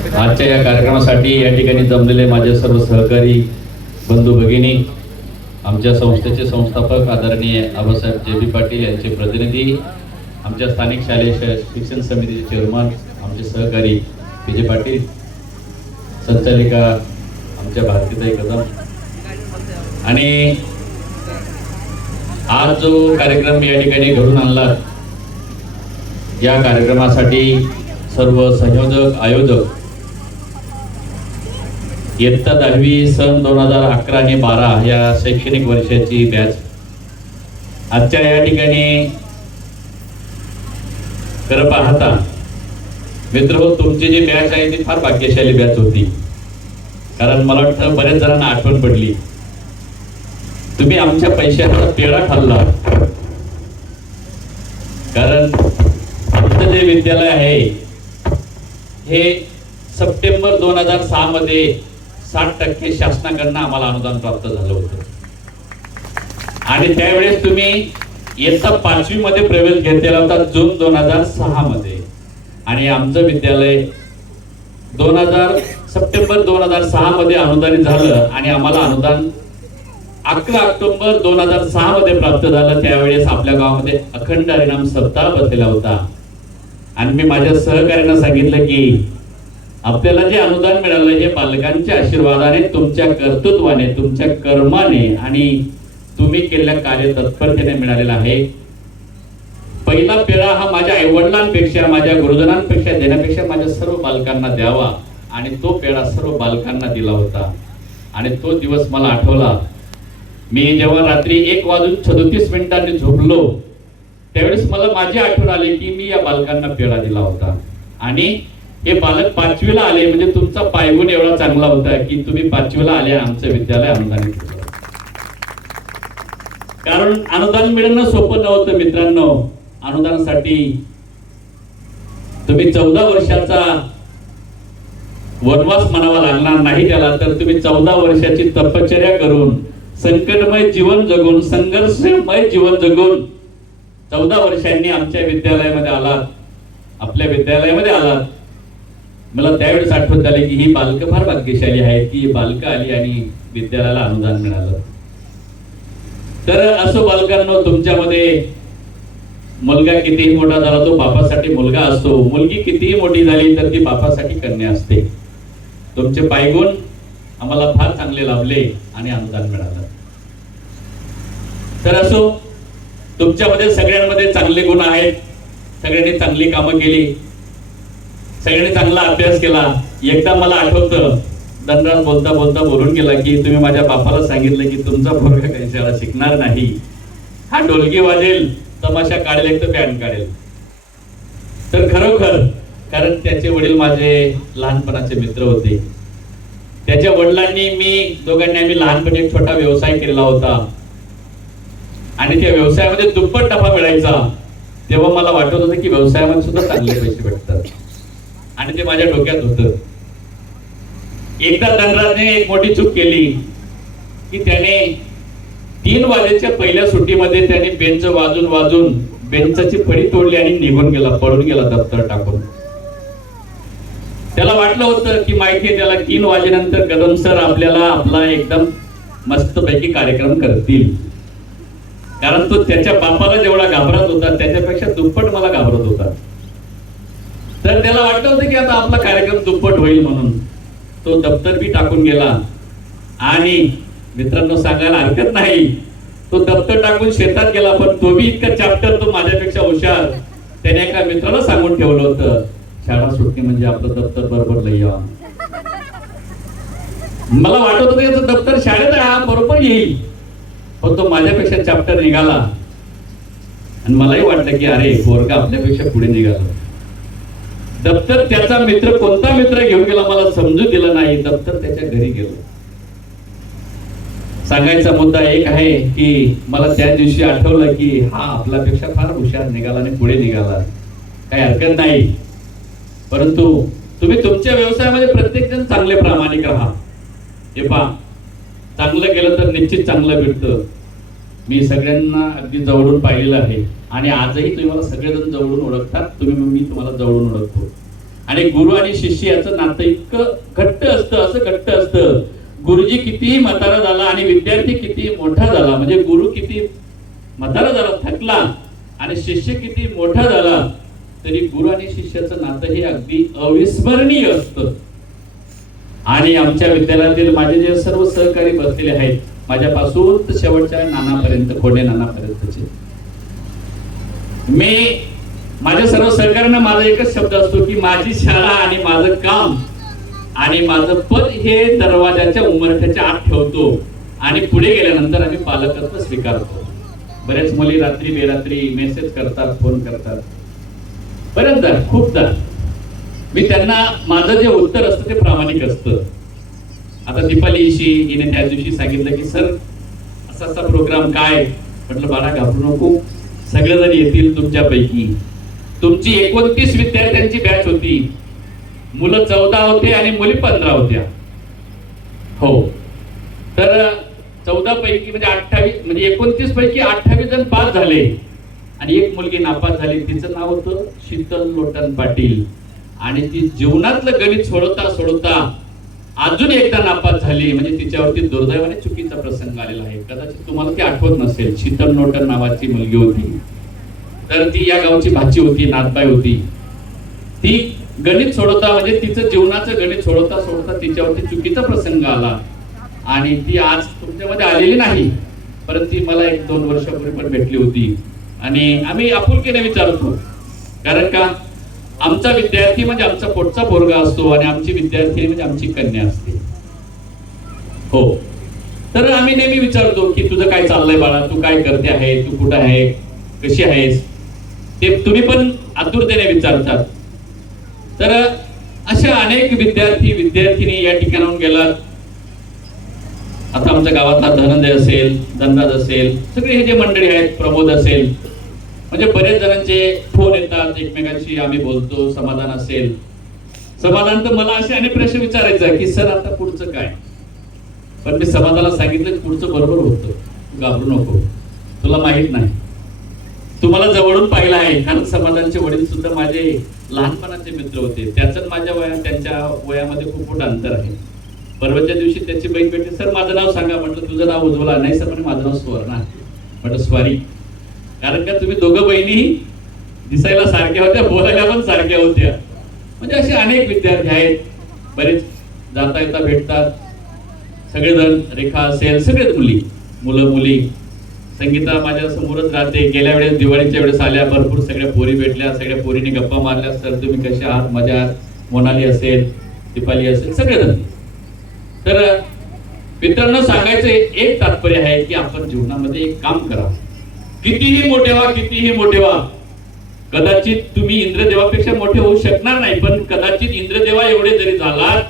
आजच्या या कार्यक्रमासाठी या ठिकाणी जमलेले माझे सर्व सहकारी बंधू भगिनी, आमच्या संस्थेचे संस्थापक आदरणीय आबासाहेब जे.बी. पाटील यांचे प्रतिनिधी, आमच्या स्थानिक शालेय शिक्षण समितीचे चेअरमन आमचे सहकारी विजय पाटील, संचालिका आमच्या भारतीताई कदम, आणि आज जो कार्यक्रम या ठिकाणी घडून आणला या कार्यक्रमासाठी सर्व संयोजक आयोजक, इयत्ता 10वी सन 2011 आणि 12 या शैक्षणिक वर्षाची बॅच आजच्या या ठिकाणी खरं पाहता मित्र, तुमची जी बॅच आहे ती फार भाग्यशाली बॅच होती. कारण मला वाटतं बरेच जणांना आठवण पडली, तुम्ही आमच्या पैशाचा पेढा खाल्ला. कारण आमचं जे विद्यालय आहे हे सप्टेंबर 2006 मध्ये 60% शासनाकडनं आम्हाला अनुदान प्राप्त झालं होतं. आणि त्यावेळेस तुम्ही इयत्ता 5वी मध्ये प्रवेश घेतलेला होता जून 2006 मध्ये, आणि आमचं विद्यालय सप्टेंबर 2006 मध्ये अनुदानित झालं आणि आम्हाला अनुदान 11 ऑक्टोबर 2006 मध्ये प्राप्त झालं. त्यावेळेस आपल्या गावामध्ये अखंड हरिनाम सप्ताह बसलेला होता आणि मी माझ्या सहकार्यांना सांगितलं की आपल्याला जे अनुदान मिळालं हे पालकांच्या आशीर्वादाने, तुमच्या कर्तृत्वाने, तुमच्या कर्माने आणि तुम्ही केलेल्या कार्य तत्परतेने मिळालेला आहे. पहिला पेढा हा माझ्या आईवडिलांपेक्षा, माझ्या गुरुजनांपेक्षा देण्यापेक्षा माझ्या सर्व बालकांना द्यावा, आणि तो पेढा सर्व बालकांना दिला होता. आणि तो दिवस मला आठवला. मी जेव्हा रात्री 1:37 झोपलो त्यावेळेस मला माझी आठवण आली की मी या बालकांना पेढा दिला होता, आणि हे बालक 5वीला आले. म्हणजे तुमचा पायगुण एवढा चांगला होता की तुम्ही 5वीला आले, आमचं विद्यालय अनुदानित होतं. कारण अनुदान मिळणं सोपं नव्हतं मित्रांनो. अनुदानासाठी तुम्ही 14 वर्षाचा वनवास म्हणावा लागणार नाही त्याला, तर तुम्ही 14 वर्षाची तपश्चर्या करून, संकटमय जीवन जगून, संघर्षमय जीवन जगून 14 वर्षांनी आमच्या विद्यालयामध्ये आलात, आपल्या विद्यालयामध्ये आलात. मला त्यावेळेस आठवत आली की ही बालकं फार भाग्यशाली आहेत की ही बालकं आली आणि विद्यालयाला अनुदान मिळालं. तर असो बालकांनो, तुमच्यामध्ये मुलगा कितीही मोठा झाला तो बापासाठी मुलगा असतो, मुलगी कितीही मोठी झाली तर ती बापासाठी कन्या असते. तुमचे पायगुण आम्हाला फार चांगले लाभले आणि अनुदान मिळालं. तर असो, तुमच्यामध्ये सगळ्यांमध्ये चांगले गुण आहेत, सगळ्यांनी चांगली कामं केली, सगळ्यांनी चांगला अभ्यास केला. एकदा मला आठवतं धनराज बोलता बोलता बोलून गेला की तुम्ही माझ्या बापाला सांगितलं की तुमचा पोरगा काही शाळा शिकणार नाही, हा ढोलकी वाजेल, तमाशा काढेल, एक तर बँड काढेल. तर खरोखर, कारण त्याचे वडील माझे लहानपणाचे मित्र होते. त्याच्या वडिलांनी दोघांनी आम्ही लहानपणी एक छोटा व्यवसाय केला होता आणि त्या व्यवसायामध्ये दुप्पट नफा मिळायचा. तेव्हा मला वाटत होतं की व्यवसायामध्ये सुद्धा चांगले पैसे भेटतात, आणि ते माझ्या डोक्यात होतं. एकदा धनराजने एक मोठी चूक केली की त्याने 3 वाजेच्या पहिल्या सुट्टीमध्ये त्याने बेंच वाजून बेंचची फळी तोडली आणि निघून गेला, पळून गेला दप्तर टाकून. त्याला वाटलं होतं की माहिती त्याला 3 वाजेनंतर कदम सर आपल्याला आपला एकदम मस्तपैकी कार्यक्रम करतील. कारण तो त्याच्या बापाला जेवढा घाबरत होता त्याच्यापेक्षा दुप्पट मला घाबरत होता. तर त्याला वाटलं होतं की आता आपला कार्यक्रम दुप्पट होईल म्हणून तो दप्तर बी टाकून गेला. आणि मित्रांनो, सांगायला हरकत नाही, तो दप्तर टाकून शेतात गेला, पण तो बी इतका चॅप्टर, तो माझ्यापेक्षा हुशार. त्याने एका मित्राला सांगून ठेवलं होतं, शाळा सुटली म्हणजे आपलं दप्तर बरोबर लई यावं. मला वाटत होतं याचं दप्तर शाळेत आहे बरोबर येईल, पण तो माझ्यापेक्षा चॅप्टर निघाला. आणि मलाही वाटलं की अरे पोरगा आपल्यापेक्षा पुढे निघाला. दप्तर त्याचा मित्र, कोणता मित्र घेऊन गेला मला समजू दिलं नाही, दप्तर त्याच्या घरी गेलं. सांगायचा मुद्दा एक आहे की मला त्या दिवशी आठवलं की हा आपल्यापेक्षा फार हुशार निघाला आणि पुढे निघाला, काही हरकत नाही. परंतु तुम्ही तुमच्या व्यवसायामध्ये प्रत्येक जण चांगले प्रामाणिक राहा. हे पहा, चांगलं केलं तर निश्चित चांगलं भेटतं. मी सगळ्यांना अगदी जवळून पाहिलेलं आहे आणि आजही तुम्ही मला सगळेजण जवळून ओळखतात, तुम्ही मी तुम्हाला जवळून ओळखतो. आणि गुरु आणि शिष्य याचं नातं इतकं घट्ट असतं, असं घट्ट असतं. गुरुजी कितीही म्हातारा झाला आणि विद्यार्थी किती मोठा झाला, म्हणजे गुरु किती म्हातारा झाला थकला आणि शिष्य किती मोठा झाला, तरी गुरु आणि शिष्याचं नातं हे अगदी अविस्मरणीय असतं. आणि आमच्या विद्यालयातील माझे जे सर्व सहकारी बसलेले आहेत, माझ्यापासून तर शेवटच्या नानापर्यंत, खोडे नानापर्यंतचे, मी माझ्या सर्व सहकाऱ्यांना माझा एकच शब्द असतो की माझी शाळा आणि माझं काम आणि माझं पद हे दरवाजाच्या उमरठ्याच्या आत ठेवतो आणि पुढे गेल्यानंतर आम्ही पालकत्व स्वीकारतो. बऱ्याच मुली रात्री बेरात्री मेसेज करतात, फोन करतात, बऱ्याचदा खूपदा मी त्यांना माझं जे उत्तर असतं ते प्रामाणिक असतं. आता दीपालीशी हिने त्या दिवशी सांगितलं की सर असा असा प्रोग्राम काय, म्हटलं बाळा घाबरू नको, सगळेजण येतील तुमच्यापैकी. तुमची 29 विद्यार्थ्यांची बॅच होती, मुलं 14 होते आणि मुली 15 होत्या. हो, तर 14 पैकी म्हणजे 28 म्हणजे 29 पैकी 28 जण पास झाले आणि एक मुलगी नापास झाली. तिचं नाव होतं शीतल लोटन पाटील आणि ती जीवनातलं गणित सोडवता सोडवता अजून एकदा नापास झाली. म्हणजे तिच्यावरती दुर्दैवाने चुकीचा प्रसंग आलेला आहे. कदाचित तुम्हाला ती आठवत नसेल. शीतल लोटन नावाची मुलगी होती, तर ती या गावची भाची होती, नातबाई होती. ती गणित सोडवता म्हणजे तिचं जीवनाचं गणित सोडवता सोडवता तिच्यावरती चुकीचा प्रसंग आला आणि ती आज तुमच्यामध्ये आलेली नाही, परंतु ती मला 1-2 वर्षापूर्वी पण भेटली होती आणि आम्ही आपुलकीने विचारतो. कारण का आमचा विद्यार्थी म्हणजे आमचा पोटचा पोरगा असतो आणि आमची विद्यार्थी म्हणजे आमची कन्या असते. हो, तर आम्ही नेहमी विचारतो की तुझं काय चाललंय बाळा, तू काय करते आहे, तू कुठं आहे, कशी आहेस, ते तुम्ही पण आतुरतेने विचारतात. तर अशा अनेक विद्यार्थी विद्यार्थिनी या ठिकाणाहून गेलात. आता आमच्या गावातला धनंजय असेल, धनराज असेल, सगळे हे जे मंडळी आहेत, प्रमोद असेल, म्हणजे बरेच जणांचे फोन येतात, एकमेकांशी आम्ही बोलतो. समाधान असेल, समाधान तर मला असे अनेक प्रश्न विचारायचा की सर आता पुढचं काय, पण मी समाधानाला सांगितलं पुढचं बरोबर होतं, घाबरू नको, तुला माहित नाही, तुम्हाला जवळून पाहिलं आहे. कारण समाधानचे वडील सुद्धा माझे लहानपणाचे मित्र होते. त्याचं माझ्या त्यांच्या वयामध्ये खूप मोठं अंतर आहे. परवाच्या दिवशी त्याची बहीण भेटली, सर माझं नाव सांगा. म्हटलं तुझं नाव उज्ज्वला. नाही सर म्हणे माझं नाव स्वर्णा. म्हटलं स्वारी, कारण का तुम्ही दोघं बहिणी दिसायला सारख्या होत्या, बोलायला पण सारख्या होत्या. म्हणजे असे अनेक विद्यार्थी आहेत, बरेच जाता येता भेटतात सगळेजण. रेखा असेल, सगळेच मुलं मुली. संगीता माझ्या समोरच राहते. गेल्या वेळेस दिवाळीच्या वेळेस आल्या, भरपूर सगळ्या पोरी भेटल्या, सगळ्या पोरीने गप्पा मारल्या, सर तुम्ही कसे आहात, मजा आहात. मोनाली असेल, दीपाली असेल, सगळेजण. तर मित्रांनो सांगायचं एक तात्पर्य आहे की आपण जीवनामध्ये एक काम करा, कितीही मोठे व्हा, कितीही मोठे व्हा. कदाचित तुम्ही इंद्रदेवापेक्षा मोठे होऊ शकणार नाही, पण कदाचित इंद्रदेवा एवढे जरी झालात